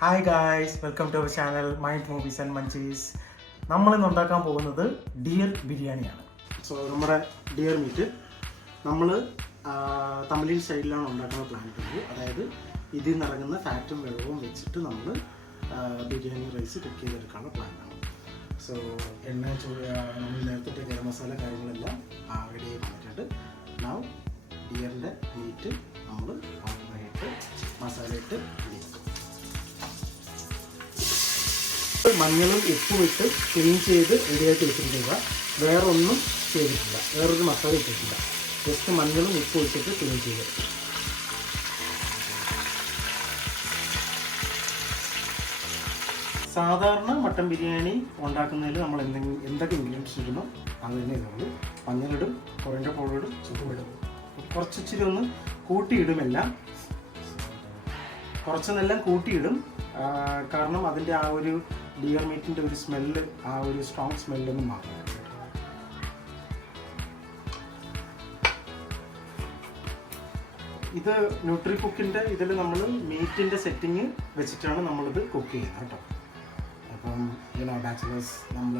Hi guys, welcome to our channel Mind Movies and Munchies. നമ്മളിന്ന് ഉണ്ടാക്കാൻ പോകുന്നത് dear ബിരിയാണിയാണ്. സോ നമ്മുടെ ഡിയർ മീറ്റ് നമ്മൾ തമിഴിൻ സ്റ്റൈലിലാണ് ഉണ്ടാക്കുന്ന പ്ലാൻ ചെയ്തത്. അതായത് ഇതിൽ നിന്ന് ഇറങ്ങുന്ന ഫാറ്റും വെള്ളവും വെച്ചിട്ട് നമ്മൾ ബിരിയാണി റൈസ് കുക്ക് ചെയ്തെടുക്കാനുള്ള പ്ലാനാണ്. സോ നമ്മൾ നേരത്തെ ഗരം മസാല കാര്യങ്ങളെല്ലാം റെഡി ആയി വന്നിട്ടുണ്ട്. നൗ ഡിയറിൻ്റെ മീറ്റ് നമ്മൾ ഓണായിട്ട് മസാല ഇട്ട് ഇടിക്കും. മഞ്ഞളും ഉപ്പും ഇട്ട് ക്ലീൻ ചെയ്ത് റെഡിയായിട്ട് വെച്ചിട്ടില്ല. വേറെ ഒന്നും ചെയ്തിട്ടില്ല, വേറൊരു മസാല ഇട്ടിട്ടില്ല. ജസ്റ്റ് മഞ്ഞളും ഉപ്പും ഇട്ടിട്ട് ക്ലീൻ ചെയ്തെടുക്കും. സാധാരണ മട്ടൻ ബിരിയാണി ഉണ്ടാക്കുന്നതിൽ നമ്മൾ എന്തൊക്കെ ഇൻഗ്രീഡിയൻസ് ഇടുന്നു അത് തന്നെ ഇടുള്ളൂ. മഞ്ഞളിടും, കൊറിയൻഡർ പൗഡർ ഇടും, ഉപ്പിടും. കുറച്ചിരി ഒന്ന് കൂട്ടിയിടുമെല്ലാം, കുറച്ചെന്നെല്ലാം കൂട്ടിയിടും. കാരണം അതിൻ്റെ ആ ഒരു ഡിയർ മീറ്റിൻ്റെ ഒരു സ്മെല്ല്, ആ ഒരു സ്ട്രോങ് സ്മെല്ലൊന്നും മാറും. ഇത് ന്യൂട്രി കുക്കിൻ്റെ ഇതിൽ നമ്മൾ മീറ്റിൻ്റെ സെറ്റിങ് വെച്ചിട്ടാണ് നമ്മളിത് കുക്ക് ചെയ്യുന്നത് കേട്ടോ. അപ്പം ബാച്ചിലേഴ്സ് നമ്മൾ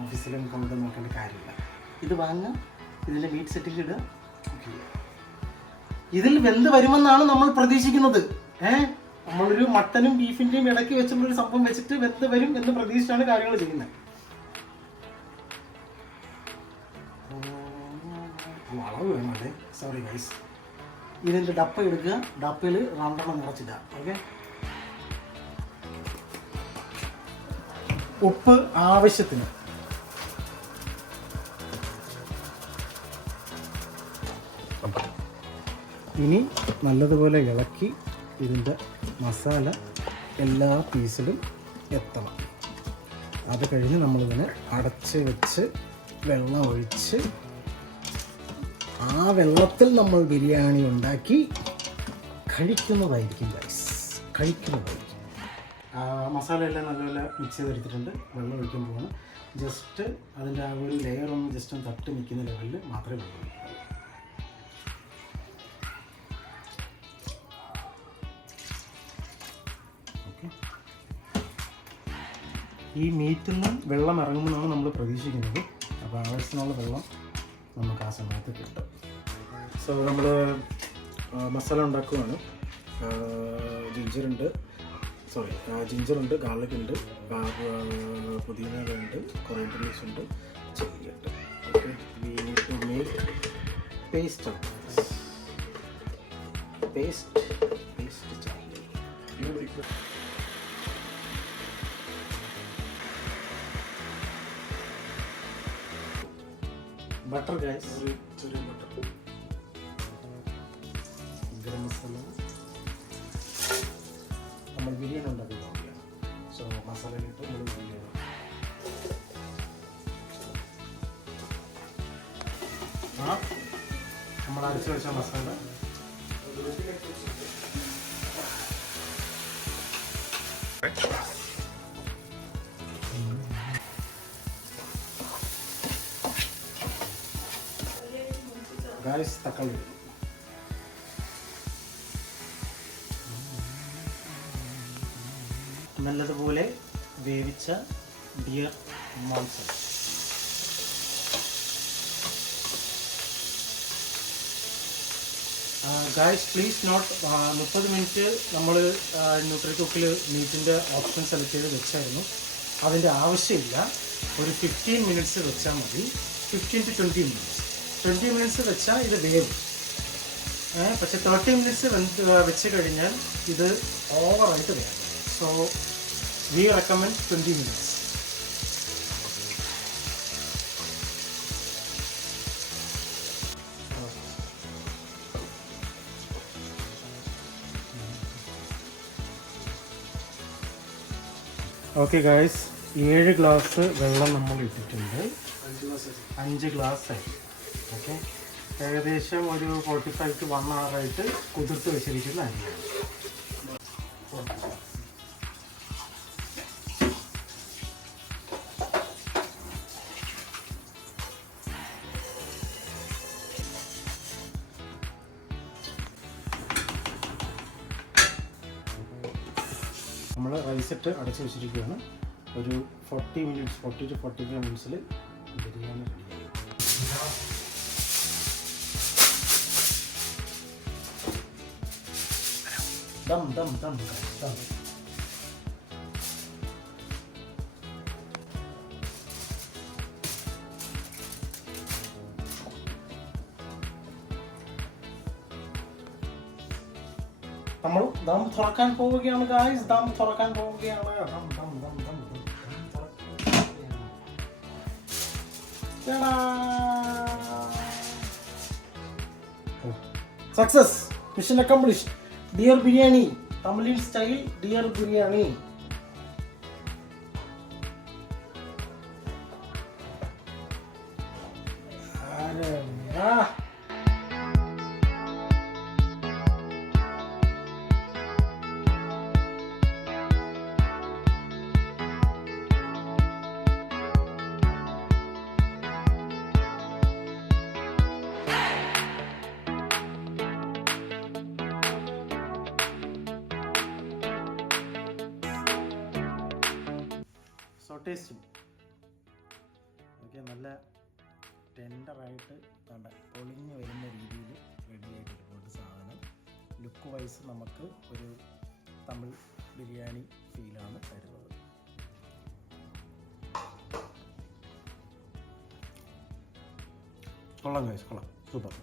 ഓഫീസിലും കൊണ്ട് നോക്കേണ്ട കാര്യമില്ല. ഇത് വാങ്ങുക, ഇതിൻ്റെ മീറ്റ് സെറ്റിങ് ഇടുക, കുക്ക് ചെയ്യുക. ഇതിൽ വെന്ത് വരുമെന്നാണ് നമ്മൾ പ്രതീക്ഷിക്കുന്നത്. നമ്മളൊരു മട്ടനും ബീഫിൻ്റെയും ഇടയ്ക്ക് വെച്ചുള്ളൊരു സംഭവം വെച്ചിട്ട് വെന്ത് വരും എന്ന് പ്രതീക്ഷിച്ചാണ് കാര്യങ്ങൾ ചെയ്യുന്നത്. വളവ് വേണം. അതെ, സോറി ഗൈസ്. ഇതിൻ്റെ ഡപ്പ എടുക്കുക, ഡപ്പയിൽ രണ്ടെണ്ണം നിറച്ചിടുക. ഓക്കെ, ഉപ്പ് ആവശ്യത്തിന്. ഇനി നല്ലതുപോലെ ഇളക്കി ഇതിൻ്റെ മസാല എല്ലാ പീസിലും എത്തണം. അത് കഴിഞ്ഞ് നമ്മളിതിനെ അടച്ച് വെച്ച് വെള്ളം ഒഴിച്ച് ആ വെള്ളത്തിൽ നമ്മൾ ബിരിയാണി ഉണ്ടാക്കി കഴിക്കുന്നതായിരിക്കും ഗൈസ്, കഴിക്കുന്നതായിരിക്കും. മസാല എല്ലാം നല്ലപോലെ മിക്സ് ചെയ്തെടുത്തിട്ടുണ്ട്. വെള്ളം ഒഴിക്കാൻ പോകണം. ജസ്റ്റ് അതിൻ്റെ ആ ഒരു ലെയർ ഒന്ന് ജസ്റ്റ് ഒന്ന് തട്ടി നിൽക്കുന്ന ലെവലിൽ മാത്രമേ വെള്ളം ഒഴിക്കൂ. ഈ മീറ്റിൽ നിന്ന് വെള്ളം ഇറങ്ങുമെന്നാണ് നമ്മൾ പ്രതീക്ഷിക്കുന്നത്. അപ്പോൾ ആവശ്യത്തിനുള്ള വെള്ളം നമുക്ക് ആ സമയത്ത് കിട്ടും. സോ നമ്മൾ മസാല ഉണ്ടാക്കുകയാണ്. ജിഞ്ചറുണ്ട്, ഗാർലിക് ഉണ്ട്, പുതിന ഉണ്ട്, കൊറിയൻഡർ ലീവ്സ് ഉണ്ട്, ചില്ലി ഉണ്ട്. Okay, we need to make paste of paste butter guys, ചെറിയ ബട്ടർ, ഗരം മസാല. നമ്മൾ ബിരിയാണി ഉണ്ടാക്കി നോക്കിയാണ്. സോ മസാലയിലിട്ട് നമ്മൾ ബിരിയാണി നമ്മൾ അരച്ച് വെച്ച മസാല ഗൈസ്, തക്കാളി നല്ലതുപോലെ വേവിച്ച dear Monson. Guys please note 30 minute നമ്മൾ ന്യൂട്രി കുക്കിൽ മീറ്റിൻ്റെ ഓപ്ഷൻ സെലക്ട് ചെയ്ത് വെച്ചായിരുന്നു. അതിൻ്റെ ആവശ്യമില്ല. ഒരു 15 മിനിറ്റ്സ് വെച്ചാൽ മതി. 15 to 20 മിനിറ്റ്സ്. 20 മിനിറ്റ്സ് വെച്ചാൽ ഇത് വേവും. പക്ഷേ 30 മിനിറ്റ്സ് വെച്ച് കഴിഞ്ഞാൽ ഇത് ഓവറായിട്ട് വേണം. So we recommend 20 minutes. Okay guys, 7 glass വെള്ളം നമ്മൾ ഇട്ടിട്ടുണ്ട്. 5 ഗ്ലാസ് ആയി. ഓക്കെ, ഏകദേശം ഒരു 45 to 1 hour ആയിട്ട് കുതിർത്ത് വെച്ചിരിക്കുന്ന അരിയാണ്. നമ്മൾ റൈസ് ഇട്ട് അടച്ച് വെച്ചിരിക്കുകയാണ്. ഒരു 40 to 45 മിനിറ്റ്സിൽ ബിരിയാണി റെഡിയായി. ദം ദം ദം ദം. നമ്മൾ ദം തുറക്കാൻ പോവുകയാണ് ഗായ്സ്. ദം തുറക്കാൻ പോവുകയാണ്. Success, mission accomplished. Dear biryani, തമിഴിൻ സ്റ്റൈൽ ഡിയർ ബിരിയാണി. ടേസ്റ്റും ഓക്കെ, നല്ല ടെൻഡറായിട്ട് കണ്ട പൊളിഞ്ഞ് വരുന്ന രീതിയിൽ റെഡി ആയിട്ടിരിക്കുന്നുണ്ട് സാധനം. ലുക്ക് വൈസ് നമുക്ക് ഒരു തമിഴ് ബിരിയാണി ഫീലാണ് തരുന്നത്. കൊള്ളാം ഗൈസ്, കൊള്ളാം, സൂപ്പർ.